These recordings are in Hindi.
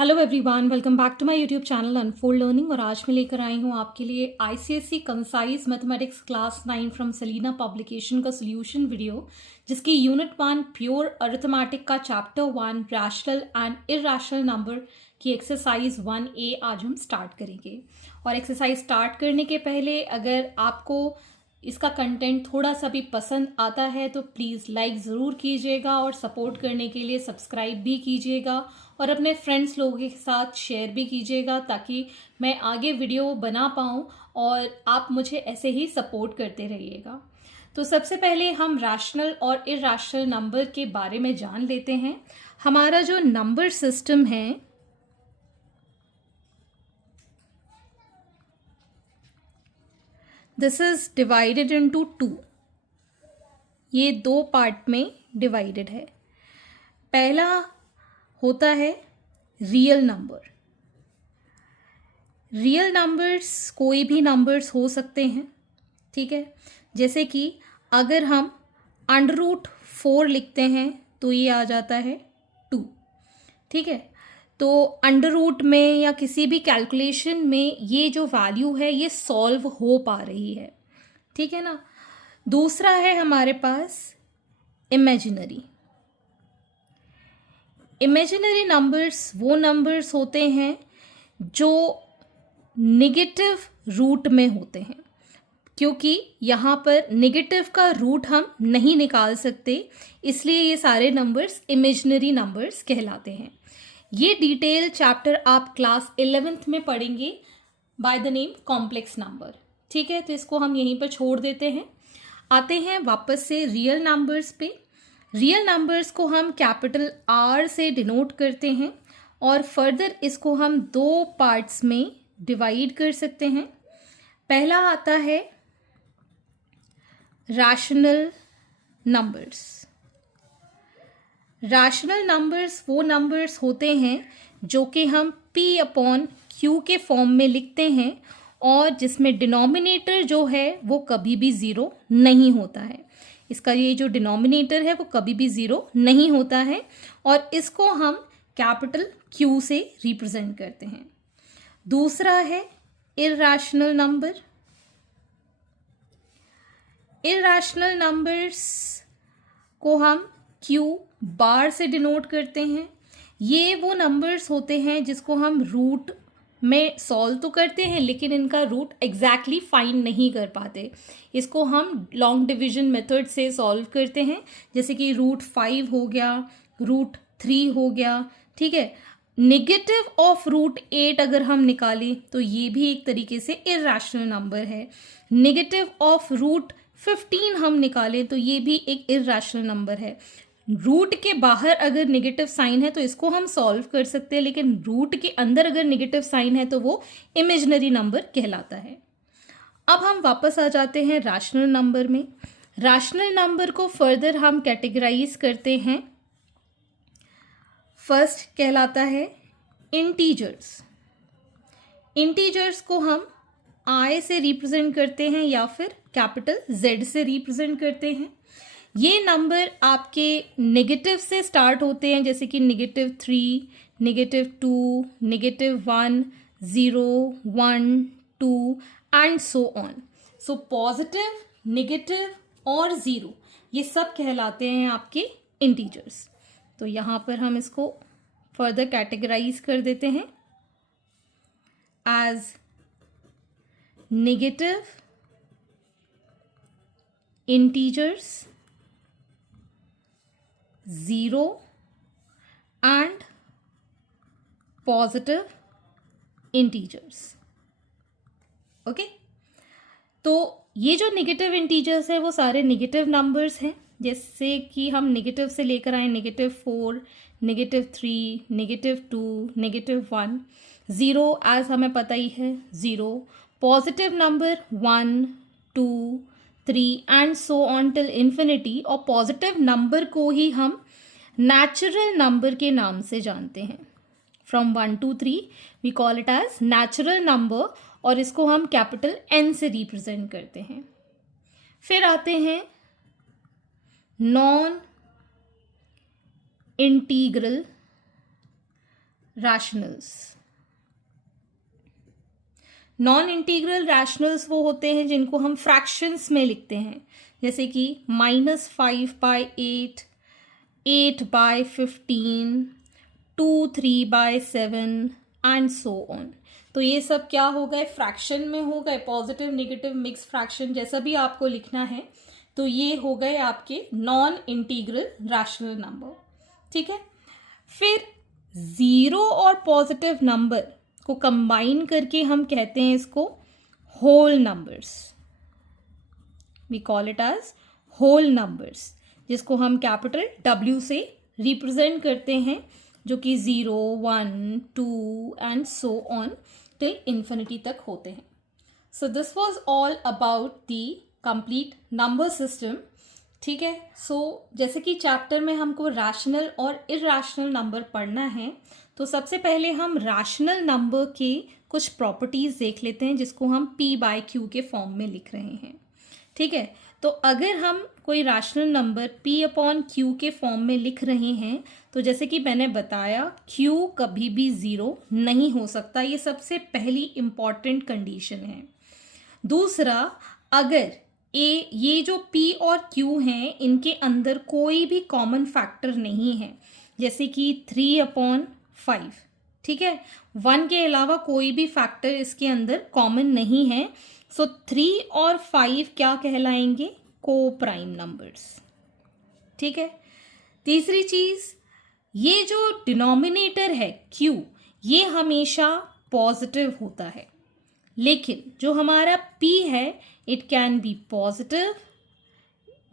Hello everyone, welcome back to my YouTube channel unfold learning. और आज मैं लेकर आई हूँ आपके लिए ICSE concise mathematics class 9 from Selina publication का सोल्यूशन वीडियो, जिसकी यूनिट 1 प्योर अरिथमेटिक का chapter 1 rational and irrational number की एक्सरसाइज 1A आज हम स्टार्ट करेंगे। और एक्सरसाइज स्टार्ट करने के पहले अगर आपको इसका कंटेंट थोड़ा सा भी पसंद आता है तो प्लीज़ लाइक ज़रूर कीजिएगा और सपोर्ट करने के लिए सब्सक्राइब भी कीजिएगा और अपने फ्रेंड्स लोगों के साथ शेयर भी कीजिएगा ताकि मैं आगे वीडियो बना पाऊँ और आप मुझे ऐसे ही सपोर्ट करते रहिएगा। तो सबसे पहले हम रैशनल और इरैशनल नंबर के बारे में जान लेते हैं। हमारा जो नंबर सिस्टम है दिस इज डिवाइडेड इनटू 2। ये दो पार्ट में डिवाइडेड है। पहला होता है रियल नंबर। रियल नंबर्स कोई भी नंबर्स हो सकते हैं, ठीक है। जैसे कि अगर हम √4 लिखते हैं तो ये आ जाता है 2, ठीक है। तो अंडर रूट में या किसी भी कैलकुलेशन में ये जो वैल्यू है ये सॉल्व हो पा रही है, ठीक है ना। दूसरा है हमारे पास इमेजिनरी। इमेजिनरी नंबर्स वो नंबर्स होते हैं जो नेगेटिव रूट में होते हैं, क्योंकि यहाँ पर नेगेटिव का रूट हम नहीं निकाल सकते, इसलिए ये सारे नंबर्स इमेजिनरी नंबर्स कहलाते हैं। ये डिटेल चैप्टर आप क्लास 11th में पढ़ेंगे by the name complex number, ठीक है। तो इसको हम यहीं पर छोड़ देते हैं। आते हैं वापस से रियल नंबर्स पे। रियल नंबर्स को हम कैपिटल R से डिनोट करते हैं और फर्दर इसको हम दो पार्ट्स में डिवाइड कर सकते हैं। पहला आता है रैशनल नंबर्स। रैशनल नंबर्स वो नंबर्स होते हैं जो कि हम P/Q के फॉर्म में लिखते हैं और जिसमें डिनोमिनेटर जो है वो कभी भी ज़ीरो नहीं होता है। इसका ये जो डिनोमिनेटर है वो कभी भी ज़ीरो नहीं होता है और इसको हम कैपिटल Q से रिप्रेजेंट करते हैं। दूसरा है इरैशनल नंबर। इरैशनल नंबर्स को हम Q* से डिनोट करते हैं। ये वो नंबर्स होते हैं जिसको हम रूट में सॉल्व तो करते हैं लेकिन इनका रूट एग्जैक्टली फाइंड नहीं कर पाते। इसको हम लॉन्ग डिवीजन मेथड से सॉल्व करते हैं, जैसे कि √5 हो गया, √3 हो गया, ठीक है। नेगेटिव ऑफ √8 अगर हम निकालें तो ये भी एक तरीके से इरैशनल नंबर है। नेगेटिव ऑफ √15 हम निकालें तो ये भी एक इरैशनल नंबर है। रूट के बाहर अगर नेगेटिव साइन है तो इसको हम सॉल्व कर सकते हैं, लेकिन रूट के अंदर अगर नेगेटिव साइन है तो वो इमेजिनरी नंबर कहलाता है। अब हम वापस आ जाते हैं रैशनल नंबर में। रैशनल नंबर को फर्दर हम कैटेगराइज करते हैं। फर्स्ट कहलाता है इंटीजर्स। इंटीजर्स को हम I से रिप्रेजेंट करते हैं या फिर कैपिटल Z से रिप्रेजेंट करते हैं। ये नंबर आपके नेगेटिव से स्टार्ट होते हैं, जैसे कि -3, -2, -1, 0, 1, 2 and so on. So positive, negative और 0 ये सब कहलाते हैं आपके इंटीजर्स। तो यहाँ पर हम इसको फर्दर कैटेगराइज कर देते हैं as negative integers, 0 and positive integers. Okay, तो ये जो नेगेटिव इंटीजर्स है वो सारे नेगेटिव नंबर्स हैं, जैसे कि हम नेगेटिव से लेकर आए -4, -3, -2, -1, 0 एज हमें पता ही है 0, positive number 1, 2, 3 and so on till infinity. और पॉजिटिव नंबर को ही हम नेचुरल नंबर के नाम से जानते हैं। From 1 to 3 we call it as natural number और इसको हम कैपिटल N से रिप्रेजेंट करते हैं। फिर आते हैं non integral rationals. Non integral rationals वो होते हैं जिनको हम फ्रैक्शंस में लिखते हैं, जैसे कि -5/8, 8/15, 2 3/7 एंड सो ऑन। तो ये सब क्या हो गए, फ्रैक्शन में हो गए, पॉजिटिव नेगेटिव मिक्स फ्रैक्शन जैसा भी आपको लिखना है। तो ये हो गए आपके नॉन इंटीग्रल रैशनल नंबर। ठीक है, फिर ज़ीरो और पॉजिटिव नंबर को कंबाइन करके हम कहते हैं इसको whole numbers. We call it as whole numbers, जिसको हम कैपिटल W से रिप्रेजेंट करते हैं, जो कि 0, 1, 2 and so on till infinity तक होते हैं। So this was all about the complete number system. ठीक है, सो जैसे कि चैप्टर में हमको रैशनल और इरैशनल नंबर पढ़ना है, तो सबसे पहले हम रैशनल नंबर के कुछ प्रॉपर्टीज़ देख लेते हैं, जिसको हम P/Q के फॉर्म में लिख रहे हैं। ठीक है, तो अगर हम कोई रैशनल नंबर P/Q के फॉर्म में लिख रहे हैं, तो जैसे कि मैंने बताया, Q कभी भी ज़ीरो नहीं हो सकता। ये सबसे पहली इम्पॉर्टेंट कंडीशन है। दूसरा, अगर ये जो P और Q हैं, इनके अंदर कोई भी कॉमन फैक्टर नहीं है, जैसे कि 3/5, ठीक है, 1 के अलावा कोई भी फैक्टर इसके अंदर कॉमन नहीं है। सो 3 और 5 क्या कहलाएंगे, को प्राइम नंबर्स। ठीक है, तीसरी चीज, ये जो डिनोमिनेटर है Q, ये हमेशा पॉजिटिव होता है, लेकिन जो हमारा P है, it can B positive,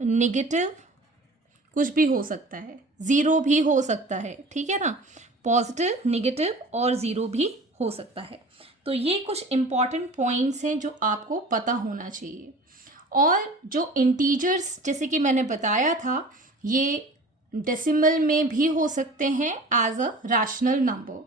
negative, कुछ भी हो सकता है, ज़ीरो भी हो सकता है। ठीक है ना, पॉजिटिव, नेगेटिव और ज़ीरो भी हो सकता है। तो ये कुछ इम्पॉर्टेंट पॉइंट्स हैं जो आपको पता होना चाहिए। और जो इंटीजर्स, जैसे कि मैंने बताया था, ये डेसिमल में भी हो सकते हैं एज अ रैशनल नंबर।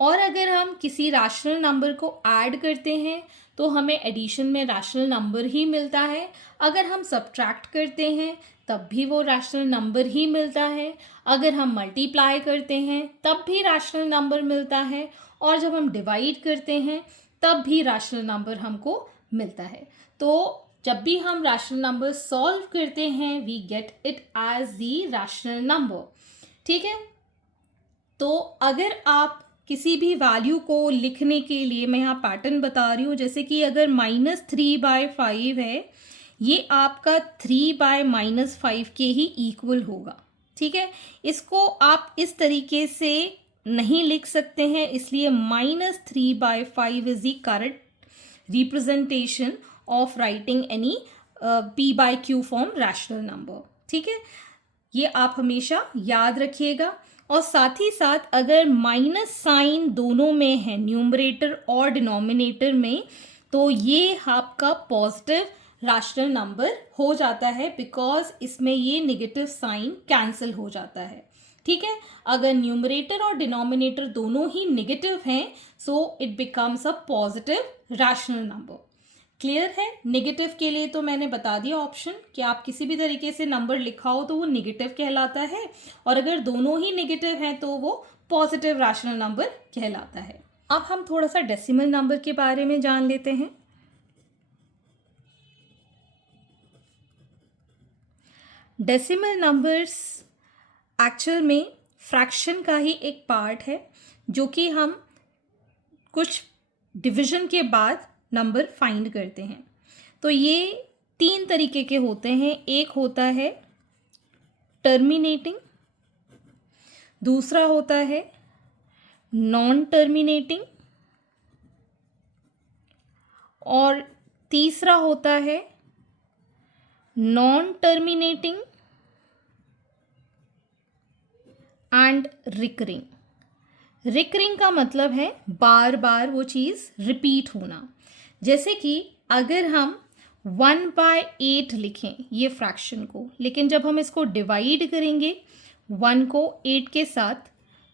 और अगर हम किसी रैशनल नंबर को ऐड करते हैं तो हमें एडिशन में रैशनल नंबर ही मिलता है। अगर हम सब्ट्रैक्ट करते हैं तब भी वो रैशनल नंबर ही मिलता है। अगर हम मल्टीप्लाई करते हैं तब भी रैशनल नंबर मिलता है। और जब हम डिवाइड करते हैं तब भी रैशनल नंबर हमको मिलता है। तो जब भी हम रैशनल नंबर सॉल्व करते हैं, we get it as the rational number. ठीक है, तो अगर आप किसी भी वैल्यू को लिखने के लिए, मैं यहाँ पैटर्न बता रही हूँ, जैसे कि अगर -3/5 है, ये आपका 3/-5 के ही इक्वल होगा। ठीक है, इसको आप इस तरीके से नहीं लिख सकते हैं, इसलिए -3/5 is the correct representation of writing any P/Q form rational number. ठीक है, ये आप हमेशा याद रखिएगा। और साथ ही साथ अगर माइनस साइन दोनों में है, न्यूमरेटर और डिनोमिनेटर में, तो ये आपका पॉजिटिव रैशनल नंबर हो जाता है, बिकॉज इसमें ये नेगेटिव साइन कैंसिल हो जाता है। ठीक है, अगर न्यूमरेटर और डिनोमिनेटर दोनों ही नेगेटिव हैं, so it becomes a positive rational number. Clear है? नेगेटिव के लिए तो मैंने बता दिया ऑप्शन कि आप किसी भी तरीके से नंबर लिखा हो तो वो नेगेटिव कहलाता है, और अगर दोनों ही नेगेटिव हैं तो वो पॉजिटिव रैशनल नंबर कहलाता है। अब हम थोड़ा सा डेसिमल नंबर के बारे में जान लेते हैं। डेसिमल नंबर्स एक्चुअल में फ्रैक्शन का ही एक पार्ट है, जो कि हम कुछ डिवीजन के बाद नंबर फाइंड करते हैं। तो ये 3 तरीके के होते हैं। एक होता है टर्मिनेटिंग, दूसरा होता है नॉन टर्मिनेटिंग, और तीसरा होता है non terminating and recurring. Recurring का मतलब है बार बार वो चीज़ रिपीट होना। जैसे कि अगर हम 1/8 लिखें ये फ्रैक्शन को, लेकिन जब हम इसको डिवाइड करेंगे 1 को 8 के साथ,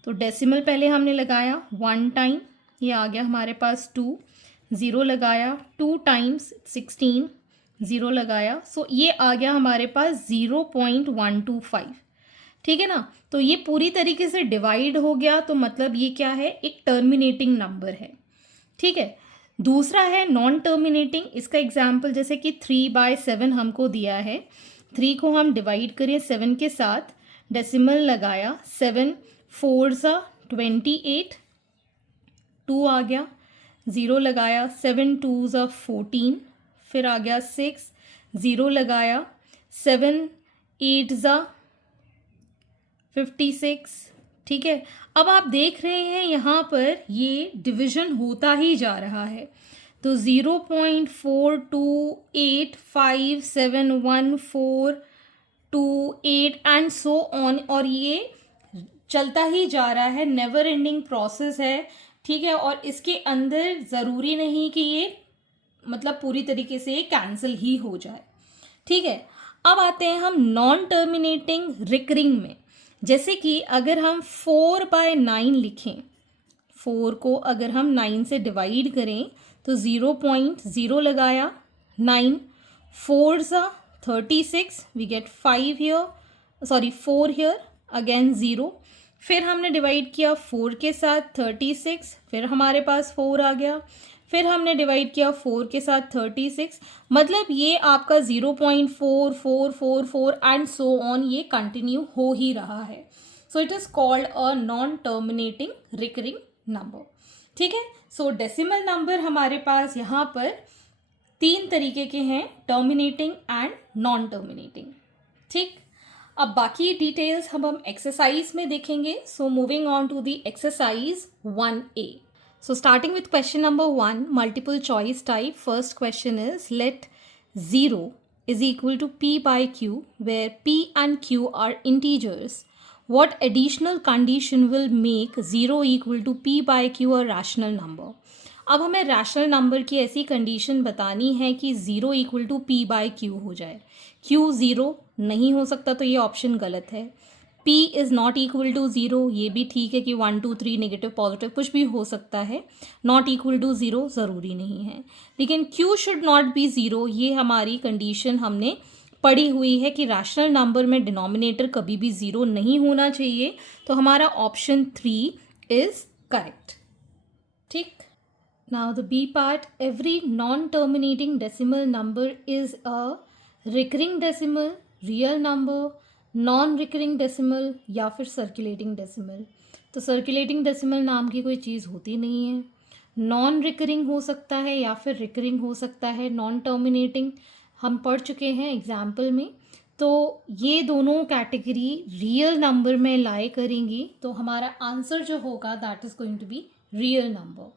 तो डेसिमल पहले हमने लगाया 1 टाइम, ये आ गया हमारे पास 2, 0 लगाया, 2 टाइम्स 16, 0 लगाया, सो ये आ गया हमारे पास 0.125। ठीक है ना। तो ये पूरी तरीके से डिवाइड हो गया, तो मतलब ये क्या है, एक टर्मिनेटिंग नंबर है। ठीक है। दूसरा है नॉन टर्मिनेटिंग। इसका एग्जाम्पल जैसे कि 3/7 हमको दिया है, 3 को हम डिवाइड करें 7 के साथ, डेसिमल लगाया, 7 4 28, 2 आ गया, 0 लगाया, 7 2 14, फिर आ गया 6, 0 लगाया, 7 8 56। ठीक है। अब आप देख रहे हैं यहाँ पर ये डिवीजन होता ही जा रहा है, तो 0.42857142 एंड सो ऑन, और ये चलता ही जा रहा है, नेवर एंडिंग प्रोसेस है। ठीक है। और इसके अंदर ज़रूरी नहीं कि ये मतलब पूरी तरीके से ये कैंसिल ही हो जाए। ठीक है। अब आते हैं हम नॉन टर्मिनेटिंग रिकरिंग में। जैसे कि अगर हम 4/9 लिखें, 4 को अगर हम 9 से डिवाइड करें तो 0.0 लगाया, 9 4 36, we get 5 here, sorry 4 here, again 0, फिर हमने डिवाइड किया 4 के साथ 36, फिर हमारे पास 4 आ गया, फिर हमने डिवाइड किया 4 के साथ 36, मतलब ये आपका 0.4444 एंड सो ऑन, ये कंटिन्यू हो ही रहा है। So it is called a non terminating recurring number. ठीक है। सो डेसिमल नंबर हमारे पास यहाँ पर 3 तरीके के हैं, टर्मिनेटिंग एंड नॉन टर्मिनेटिंग। ठीक। अब बाकी डिटेल्स हम एक्सरसाइज में देखेंगे। So moving on to the exercise 1A. So starting with question number 1, multiple choice type. First question is, let 0 is equal to p by q, where p and q are integers. What additional condition will make 0 equal to p by q a rational number? अब हमें रैशनल नंबर की ऐसी कंडीशन बतानी है कि 0 equal to p by q हो जाए। q 0 नहीं हो सकता, तो ये ऑप्शन गलत है। p is not equal to 0, ये भी ठीक है कि 1 2 3 नेगेटिव पॉजिटिव कुछ भी हो सकता है, नॉट इक्वल टू 0 ज़रूरी नहीं है। लेकिन q शुड नॉट बी 0, ये हमारी कंडीशन हमने पढ़ी हुई है कि रैशनल नंबर में डिनोमिनेटर कभी भी 0 नहीं होना चाहिए, तो हमारा ऑप्शन 3 इज़ करेक्ट। ठीक। Now the B part, every non-terminating decimal number is a recurring decimal, real number, non-recurring decimal या फिर circulating decimal। तो circulating decimal नाम की कोई चीज़ होती नहीं है। नॉन रिकरिंग हो सकता है या फिर रिकरिंग हो सकता है। नॉन टर्मिनेटिंग हम पढ़ चुके हैं एग्जाम्पल में। तो ये दोनों कैटेगरी रियल नंबर में लाई करेंगी, तो हमारा आंसर जो होगा that is going to be real number.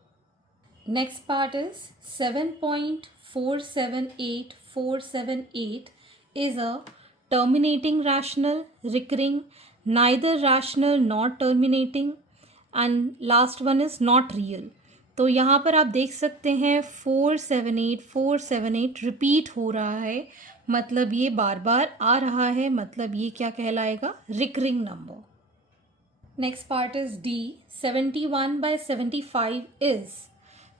Next part is 7.478478 is a terminating rational, recurring, neither rational nor terminating, and last one is not real. तो यहाँ पर आप देख सकते हैं 478 रिपीट हो रहा है, मतलब ये बार बार आ रहा है, मतलब ये क्या कहलाएगा, recurring number. Next part is D, 71/75 is.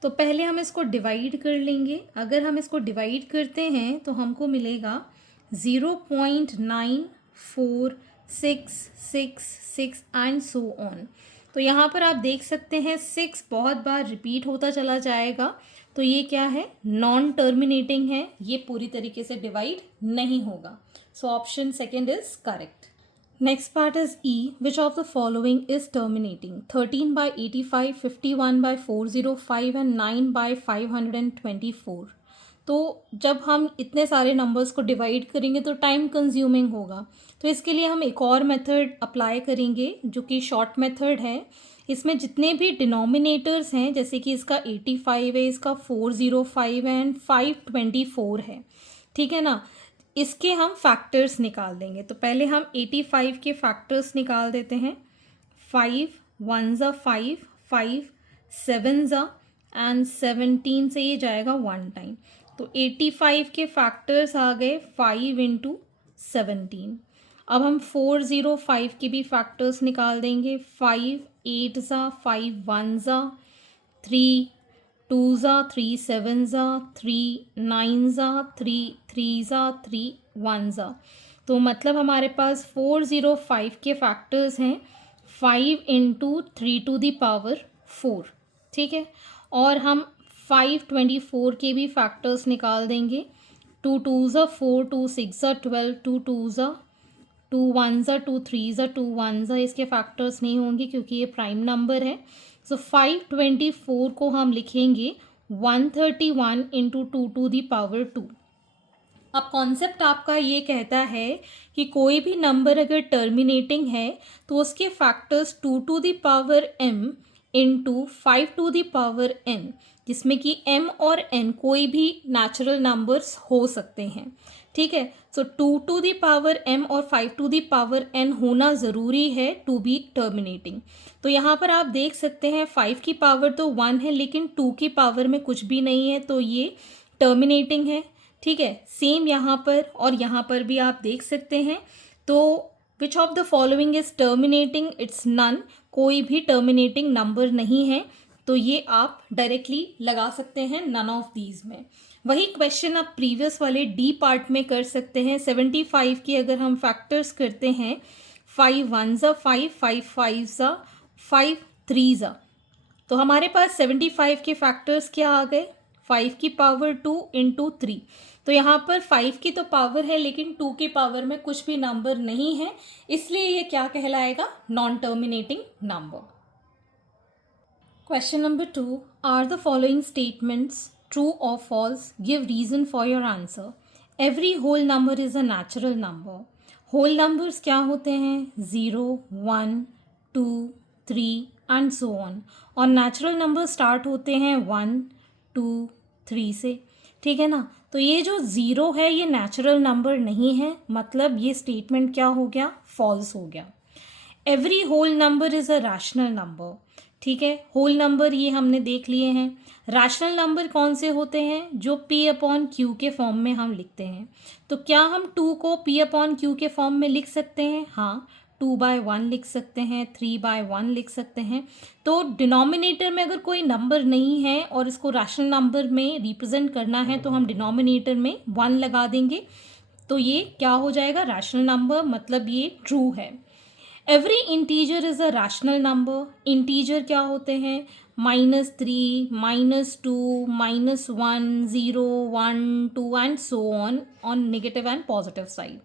तो पहले हम इसको डिवाइड कर लेंगे। अगर हम इसको डिवाइड करते हैं तो हमको मिलेगा 0.9466 एंड सो ऑन। तो यहाँ पर आप देख सकते हैं 6 बहुत बार रिपीट होता चला जाएगा, तो ये क्या है, नॉन टर्मिनेटिंग है, ये पूरी तरीके से डिवाइड नहीं होगा। So option second is correct. Next part is E. Which of the following is terminating? 13/85, 51/405 and 9/524. तो जब हम इतने सारे नंबर्स को डिवाइड करेंगे तो टाइम कंज्यूमिंग होगा, तो इसके लिए हम एक और मेथड अप्लाई करेंगे जो कि शॉर्ट मेथड है। इसमें जितने भी डिनोमिनेटर्स हैं, जैसे कि इसका 85 है, इसका 405 है एंड 524 है, ठीक है ना, इसके हम फैक्टर्स निकाल देंगे। तो पहले हम 85 के फैक्टर्स निकाल देते हैं। 5 1 5, 5 7 एंड 17 से ये जाएगा 1 टाइम, तो 85 के फैक्टर्स आ गए 5 × 17। अब हम 405 के भी फैक्टर्स निकाल देंगे। 5 8 5 1 3 2 3 7 3 9 3 3 3 1। तो मतलब हमारे पास 405 के फैक्टर्स हैं 5 इंटू 3⁴, ठीक है। और हम 524 के भी फैक्टर्स निकाल देंगे। 2 2 ज़ा 4, 2 6 ज़ा 12, 2 2 ज़ा 2 1 ज़ा 2 3 ज़ा 2 1 ज़ा, इसके फैक्टर्स नहीं होंगे क्योंकि ये प्राइम नंबर है। सो 524 को हम लिखेंगे 131 इंटू 2⁴। अब कॉन्सेप्ट आपका ये कहता है कि कोई भी नंबर अगर टर्मिनेटिंग है तो उसके फैक्टर्स 2⁴m इंटू 5⁴n, जिसमें कि m और n कोई भी नेचुरल नंबर्स हो सकते हैं, ठीक है। सो 2⁴m और 5⁴n होना ज़रूरी है टू बी टर्मिनेटिंग। तो यहाँ पर आप देख सकते हैं 5 की पावर तो 1 है लेकिन 2 की पावर में कुछ भी नहीं है, तो ये टर्मिनेटिंग है, ठीक है। सेम यहाँ पर और यहाँ पर भी आप देख सकते हैं। तो which of the following is terminating? It's none, कोई भी टर्मिनेटिंग नंबर नहीं है, तो ये आप डायरेक्टली लगा सकते हैं नन ऑफ दीज में। वही क्वेश्चन आप प्रीवियस वाले डी पार्ट में कर सकते हैं। 75 की अगर हम फैक्टर्स करते हैं 5 1 ज़ा 5, 5 5 ज़ा 5 3 ज़ा, तो हमारे पास 75 के फैक्टर्स क्या आ गए? 5 की पावर 2 इंटू 3। तो यहाँ पर 5 की तो पावर है लेकिन 2 की पावर में कुछ भी नंबर नहीं है, इसलिए ये क्या कहलाएगा? Non terminating number. Question number 2. Are the following statements true or false? Give reason for your answer. Every whole number is a natural number. Whole numbers क्या होते हैं? 0, 1, 2, 3 and so on. और natural numbers start होते हैं 1, 2, 3 से, ठीक है ना। तो ये जो 0 है ये नेचुरल नंबर नहीं है, मतलब ये स्टेटमेंट क्या हो गया? फॉल्स हो गया। Every whole number is a rational number, ठीक है। होल नंबर ये हमने देख लिए हैं। रैशनल नंबर कौन से होते हैं? जो P/Q के फॉर्म में हम लिखते हैं। तो क्या हम 2 को P/Q के फॉर्म में लिख सकते हैं? हाँ, 2/1 लिख सकते हैं, 3/1 लिख सकते हैं। तो डिनोमिनेटर में अगर कोई नंबर नहीं है और इसको रैशनल नंबर में रिप्रेजेंट करना है तो हम डिनोमिनेटर में 1 लगा देंगे, तो ये क्या हो जाएगा? रैशनल नंबर, मतलब ये ट्रू है। Every integer is a rational number. Integer क्या होते हैं? -3, -2, -1, 0, 1, 2 and so on negative and positive side.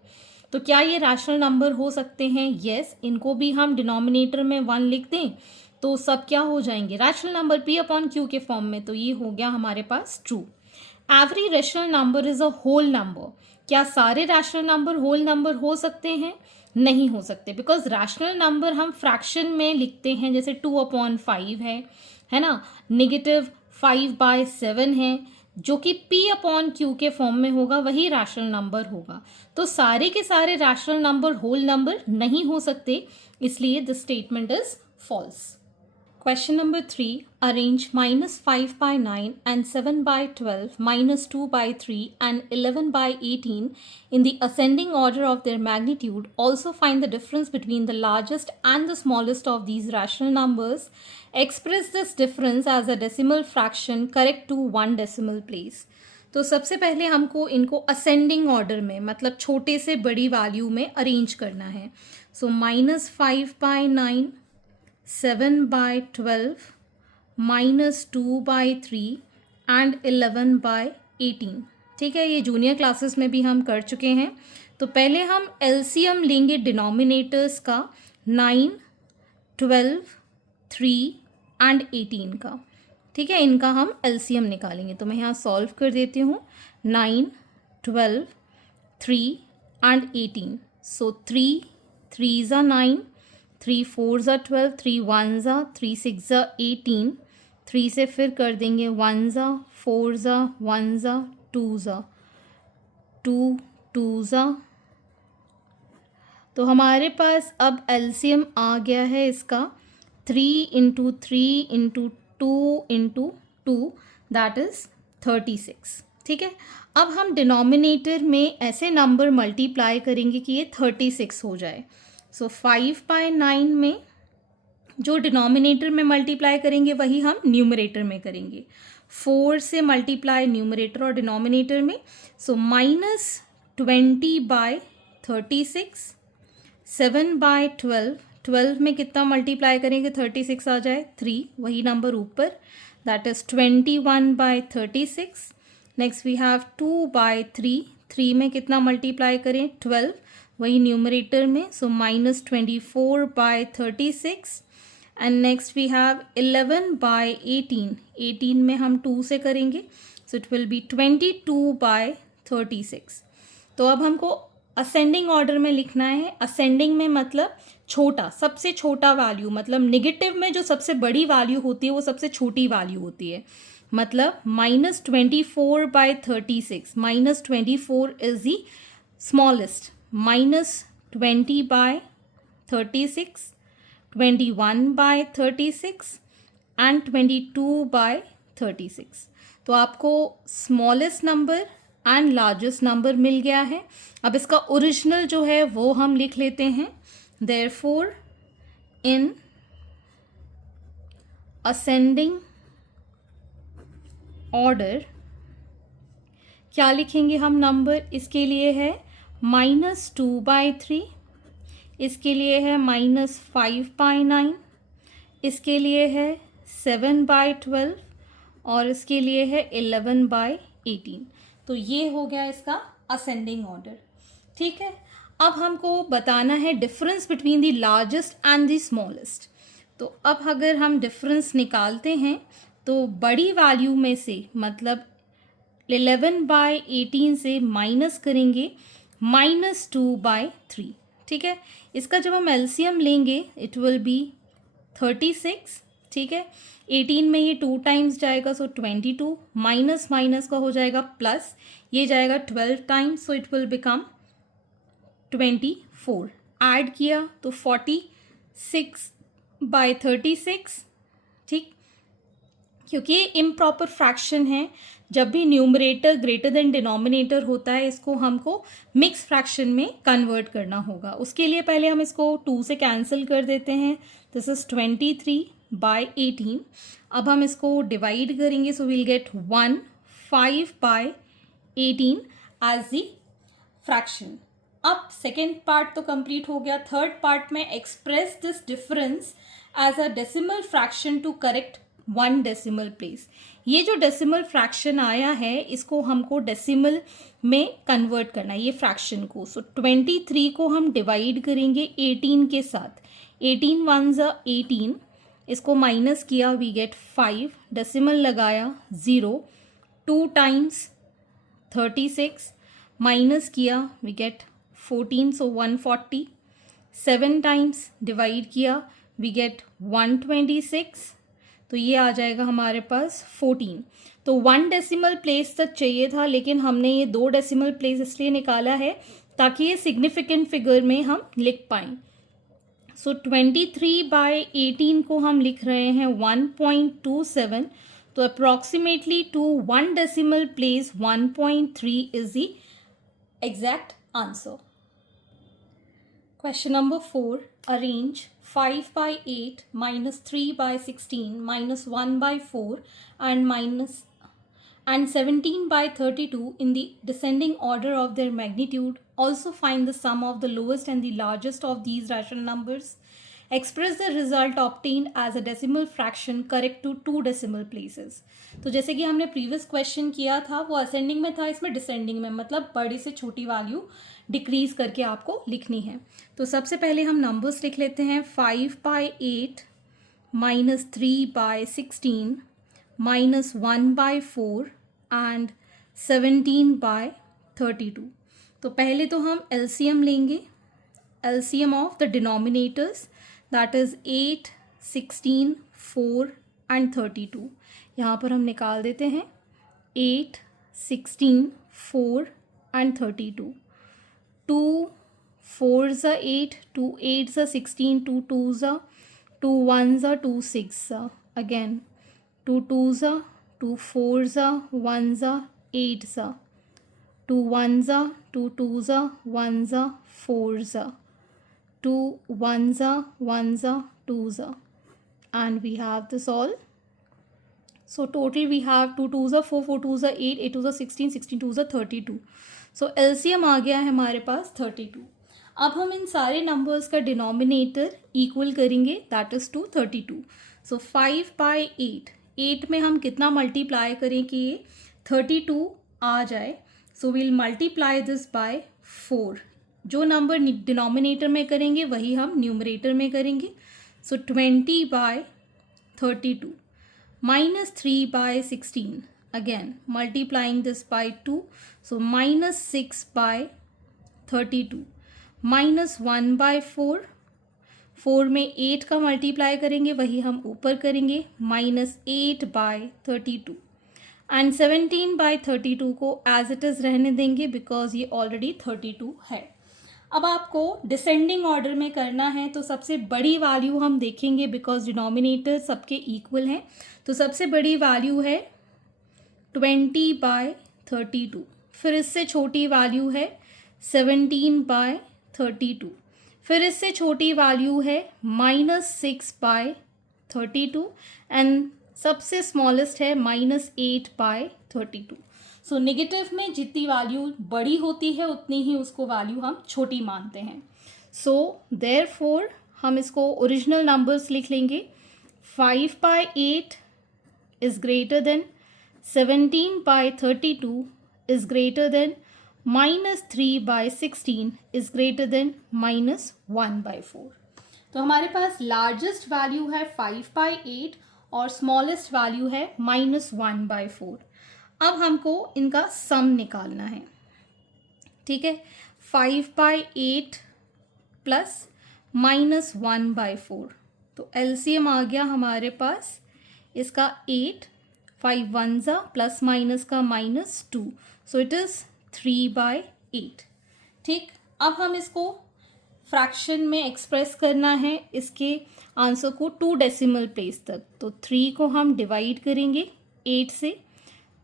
तो क्या ये रैशनल नंबर हो सकते हैं? येस, इनको भी हम डिनोमिनेटर में 1 लिख दें तो सब क्या हो जाएंगे? रैशनल नंबर P/Q के फॉर्म में, तो ये हो गया हमारे पास true. Every rational number is a whole number. क्या सारे रैशनल नंबर होल नंबर हो सकते हैं? नहीं हो सकते, बिकॉज रैशनल नंबर हम फ्रैक्शन में लिखते हैं, जैसे 2/5 है ना, -5/7 है, जो कि P/Q के फॉर्म में होगा, वही रैशनल नंबर होगा। तो सारे के सारे रैशनल नंबर होल नंबर नहीं हो सकते, इसलिए the statement is false. Question number 3. Arrange -5/9 and 7/12, -2/3 and 11/18 in the ascending order of their magnitude. Also find the difference between the largest and the smallest of these rational numbers. Express this difference as a decimal fraction correct to 1 decimal place. तो सबसे पहले हमको इनको असेंडिंग ऑर्डर में, मतलब छोटे से बड़ी वैल्यू में अरेंज करना है। सो -5/9, 7/12, -2/3 एंड 11/18, ठीक है। ये जूनियर क्लासेस में भी हम कर चुके हैं। तो पहले हम एलसीएम लेंगे डिनोमिनेटर्स का 9, 12, 3 एंड 18 का, ठीक है। इनका हम एलसीएम निकालेंगे। तो मैं यहाँ सॉल्व कर देती हूँ। 9, 12, 3 एंड 18। सो 3 3 ज़ा 9, 3 4 ज़ा 12, 3 1 ज़ा, 3 6 ज़ा 18, 3 से फिर कर देंगे 1 ज़ा, 4 ज़ा, 1 ज़ा, 2 ज़ा, 2 2 ज़ा। तो हमारे पास अब एलसीएम आ गया है इसका 3 into 3 into 2 into 2, that is 36, ठीक है। अब हम डिनोमिनेटर में ऐसे नंबर मल्टीप्लाई करेंगे कि ये 36 हो जाए। सो 5/9 में जो डिनोमिनेटर में मल्टीप्लाई करेंगे वही हम न्यूमरेटर में करेंगे। 4 से मल्टीप्लाई न्यूमरेटर और डिनोमिनेटर में। सो -20/18 36, 7 बाय 12, 12 में कितना मल्टीप्लाई करेंगे 36 आ जाए, 3, वही नंबर ऊपर, that is 21 by 36. Next we have 2 by 3, 3 में कितना मल्टीप्लाई करें 12, वही न्यूमरेटर में, so -24 by 36. And next we have 11 by 18, 18 में हम 2 से करेंगे, so it will be 22 by 36. तो अब हमको असेंडिंग ऑर्डर में लिखना है. असेंडिंग में मतलब छोटा, सबसे छोटा वैल्यू, मतलब निगेटिव में जो सबसे बड़ी वैल्यू होती है वो सबसे छोटी वैल्यू होती है. मतलब -24 by 36, -24 is the smallest, -20 by 36, 21 by 36 and 22 by 36. तो आपको smallest number and largest number मिल गया है. अब इसका ओरिजिनल जो है वो हम लिख लेते हैं. देयरफॉर इन असेंडिंग ऑर्डर क्या लिखेंगे हम नंबर, इसके लिए है -2 बाय 3, इसके लिए है -5 बाय 9, इसके लिए है 7 बाय 12 और इसके लिए है 11 बाय 18. तो ये हो गया इसका असेंडिंग ऑर्डर. ठीक है, अब हमको बताना है difference between the largest and the smallest. तो अब अगर हम डिफरेंस निकालते हैं तो बड़ी वैल्यू में से, मतलब 11 बाय 18 से माइनस करेंगे -2 बाय 3. ठीक है, इसका जब हम एलसीएम लेंगे इट विल बी 36. ठीक है, 18 में ये 2 टाइम्स जाएगा, सो 22, माइनस माइनस का हो जाएगा प्लस, ये जाएगा 12 times, so it will become 24. Add किया तो 46 बाय 36. ठीक, क्योंकि ये इम्प्रॉपर फ्रैक्शन है, जब भी न्यूमरेटर ग्रेटर देन डिनोमिनेटर होता है इसको हमको मिक्स फ्रैक्शन में कन्वर्ट करना होगा. उसके लिए पहले हम इसको 2 से कैंसिल कर देते हैं. This is 23 by 18. अब हम इसको डिवाइड करेंगे, so will get 5 by 18 as the fraction. अब सेकेंड पार्ट तो कंप्लीट हो गया. थर्ड पार्ट में express this difference as a decimal fraction to correct 1 decimal place. ये जो डेसिमल फ्रैक्शन आया है इसको हमको डेसिमल में कन्वर्ट करना है, ये फ्रैक्शन को. सो 23 को हम डिवाइड करेंगे 18 के साथ. 18 1 ज़ा 18, इसको माइनस किया वी गेट 5, डेसिमल लगाया 0, 2 टाइम्स 36, माइनस किया we get 14, so 140, 7 times divide किया वी गेट 126, तो ये आ जाएगा हमारे पास 14. तो 1 डेसिमल प्लेस तक चाहिए था, लेकिन हमने ये 2 डेसिमल प्लेस इसलिए निकाला है ताकि ये सिग्निफिकेंट फिगर में हम लिख पाएँ. सो 23 बाय 18 को हम लिख रहे हैं 1.27. तो approximately to 1 decimal place 1.3 is the exact answer. Question number 4. Arrange 5 by 8 minus 3 by 16 minus 1 by 4 and 17 by 32 in the descending order of their magnitude. Also find the sum of the lowest and the largest of these rational numbers. Express the result obtained as a decimal fraction correct to 2 decimal places. तो जैसे कि हमने प्रीवियस क्वेश्चन किया था वो असेंडिंग में था, इसमें डिसेंडिंग में, मतलब बड़ी से छोटी वैल्यू डिक्रीज करके आपको लिखनी है. तो सबसे पहले हम नंबर्स लिख लेते हैं. 5 by 8 minus 3 by 16 minus 1 by 4 and 17 by 32. तो पहले तो हम एलसीएम लेंगे. LCM of the denominators, that is 8, 16, 4 and 32. यहाँ पर हम निकाल देते हैं 8, 16, 4 एंड 32. 2 4 ज़ा 8, 2 8 ज़ा 16, 2 2 ज़ा 2 1 ज़ा 2 6 ज़ा, अगेन 2 2 ज़ा 2 4 ज़ा 1 ज़ा 8 ज़ा, 2 1 ज़ा 2 2 ज़ा 1 ज़ा 4 ज़ा, 2 1 ज़ा 1 ज़ा 2 ज़ा, and we have this all. So total we have 2 2 ज़ा 4, 4 2 ज़ा 8, 8 2 ज़ा 16, 16 2 ज़ा 32. सो एलसीएम आ गया है हमारे पास 32। अब हम इन सारे नंबर्स का डिनोमिनेटर इक्वल करेंगे, दैट इज़ टू 32। सो 5/8, 8 में हम कितना मल्टीप्लाई करें कि ये 32 आ जाए। So we'll multiply this by 4। जो नंबर डिनोमिनेटर में करेंगे वही हम न्यूमरेटर में करेंगे। सो 20/32 minus 3/16, again multiplying this by 2, so minus 6/32 minus 1/4, 4 में 8 का मल्टीप्लाई करेंगे वही हम ऊपर करेंगे, माइनस 8/32 एंड 17/32 को एज इट इज़ रहने देंगे बिकॉज ये ऑलरेडी 32 है। अब आपको डिसेंडिंग ऑर्डर में करना है, तो सबसे बड़ी वैल्यू हम देखेंगे बिकॉज डिनोमिनेटर सबके इक्वल हैं। तो सबसे बड़ी वैल्यू है 20/32, फिर इससे छोटी वैल्यू है 17/32, फिर इससे छोटी वैल्यू है -6/32 एंड सबसे स्मॉलेस्ट है -8/32। सो नेगेटिव में जितनी वैल्यू बड़ी होती है उतनी ही उसको वैल्यू हम छोटी मानते हैं। सो देयरफॉर हम इसको ओरिजिनल नंबर्स लिख लेंगे। 5/8 is greater than 17/32 is greater than -3/16 is greater than -1/4। तो हमारे पास लार्जेस्ट वैल्यू है 5/8 और स्मॉलेस्ट वैल्यू है -1/4। अब हमको इनका सम निकालना है, ठीक है। 5/8 प्लस -1/4, तो एलसीएम आ गया हमारे पास इसका 8, 5 1 प्लस माइनस का -2, सो इट इज़ 3/8। ठीक, अब हम इसको फ्रैक्शन में एक्सप्रेस करना है इसके आंसर को 2 डेसिमल प्लेस तक। तो 3 को हम डिवाइड करेंगे 8 से,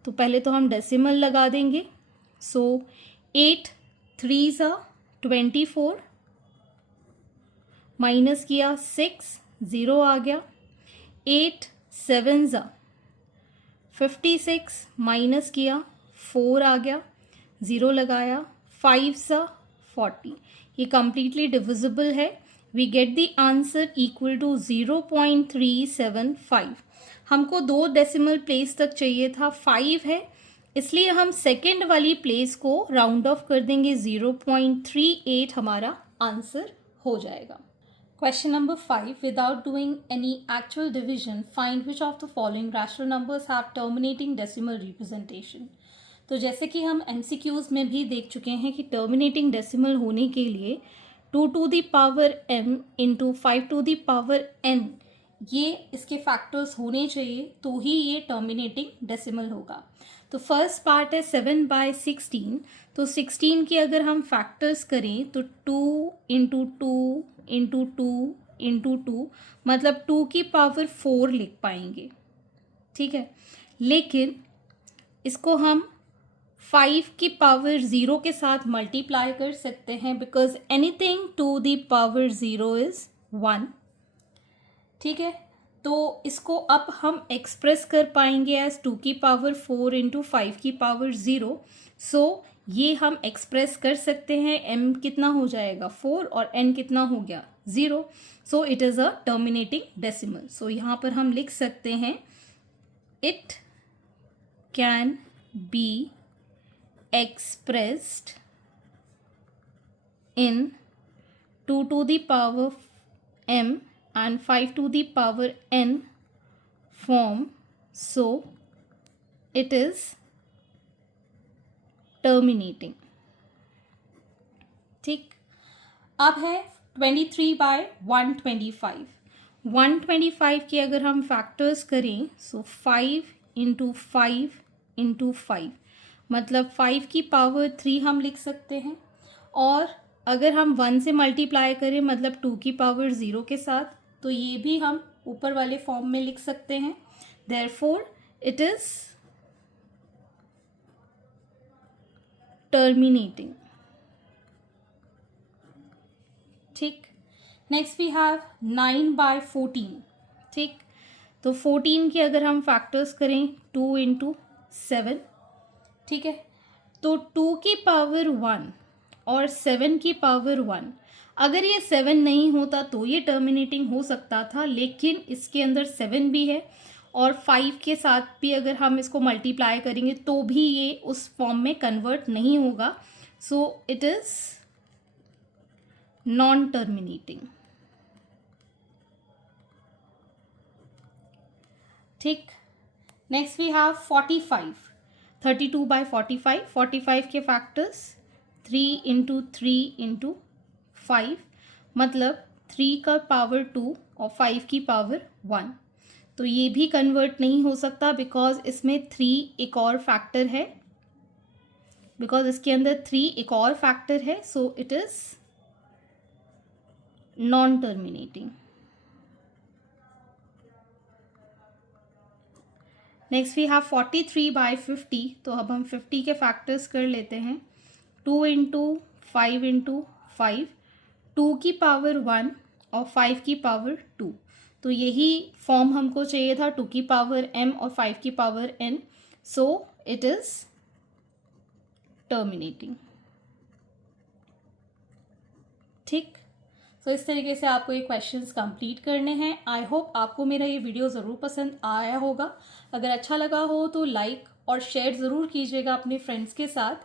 तो पहले तो हम डेसिमल लगा देंगे। सो 8 3 24, माइनस किया 6, 0 आ गया। 8 7 56, माइनस किया 4 आ गया, 0 लगाया। 5 40, ये कम्प्लीटली डिविजिबल है। We get the answer equal to 0.375। हमको 2 डेसिमल प्लेस तक चाहिए था, 5 है, इसलिए हम सेकेंड वाली प्लेस को राउंड ऑफ कर देंगे, 0.38 हमारा आंसर हो जाएगा। Question number 5. Without doing any actual division, find which of the following rational numbers have terminating decimal representation. तो जैसे कि हम MCQs में भी देख चुके हैं कि terminating decimal होने के लिए 2 to the power m into 5 to the power n ये इसके फैक्टर्स होने चाहिए, तो ही ये terminating decimal होगा। तो फर्स्ट पार्ट है 7/16, तो 16 की अगर हम फैक्टर्स करें तो 2 इंटू 2 इंटू 2 इंटू 2, मतलब 2 की पावर 4 लिख पाएंगे, ठीक है। लेकिन इसको हम 5 की पावर 0 के साथ मल्टीप्लाई कर सकते हैं, because anything to the power 0 is 1, ठीक है। तो इसको अब हम एक्सप्रेस कर पाएंगे एज 2 की पावर 4 इंटू 5 की पावर 0। सो ये हम एक्सप्रेस कर सकते हैं, m कितना हो जाएगा 4 और n कितना हो गया 0। So it is a terminating decimal. So यहाँ पर हम लिख सकते हैं it can be expressed in 2 to the power m and 5 to the power n form, so it is terminating। ठीक, अब है 23/125। 125 की अगर हम फैक्टर्स करें, सो 5 इंटू 5 इंटू 5, मतलब 5 की पावर 3 हम लिख सकते हैं, और अगर हम 1 से मल्टीप्लाई करें मतलब 2 की पावर 0 के साथ, तो ये भी हम ऊपर वाले फॉर्म में लिख सकते हैं। Therefore it is terminating. ठीक, नेक्स्ट वी हैव 9/14। ठीक, तो 14 की अगर हम फैक्टर्स करें 2 इंटू 7, ठीक है। तो 2 की पावर 1 और 7 की पावर 1, अगर ये 7 नहीं होता तो ये टर्मिनेटिंग हो सकता था, लेकिन इसके अंदर 7 भी है और 5 के साथ भी अगर हम इसको मल्टीप्लाई करेंगे तो भी ये उस फॉर्म में कन्वर्ट नहीं होगा, सो इट इज़ नॉन टर्मिनेटिंग। ठीक, नेक्स्ट वी हैव 45, 32/45, 45 के फैक्टर्स 3 इंटू 3 इंटू 5, मतलब 3 का पावर 2 और 5 की पावर 1, तो ये भी कन्वर्ट नहीं हो सकता बिकॉज इसमें 3 एक और फैक्टर है, बिकॉज इसके अंदर 3 एक और फैक्टर है, so it is non terminating. Next we have 43/50, तो अब हम 50 के फैक्टर्स कर लेते हैं। 2 इंटू 5 इंटू 5, 2 की पावर 1 और 5 की पावर 2, तो यही फॉर्म हमको चाहिए था, 2 की पावर m और 5 की power n, so it is terminating. ठीक, तो इस तरीके से आपको ये क्वेश्चंस कंप्लीट करने हैं। आई होप आपको मेरा ये वीडियो ज़रूर पसंद आया होगा। अगर अच्छा लगा हो तो लाइक और शेयर ज़रूर कीजिएगा अपने फ्रेंड्स के साथ,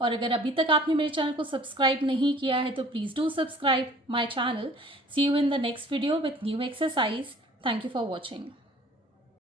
और अगर अभी तक आपने मेरे चैनल को सब्सक्राइब नहीं किया है तो please do subscribe my channel. See you in the next video with new exercise. Thank you for watching.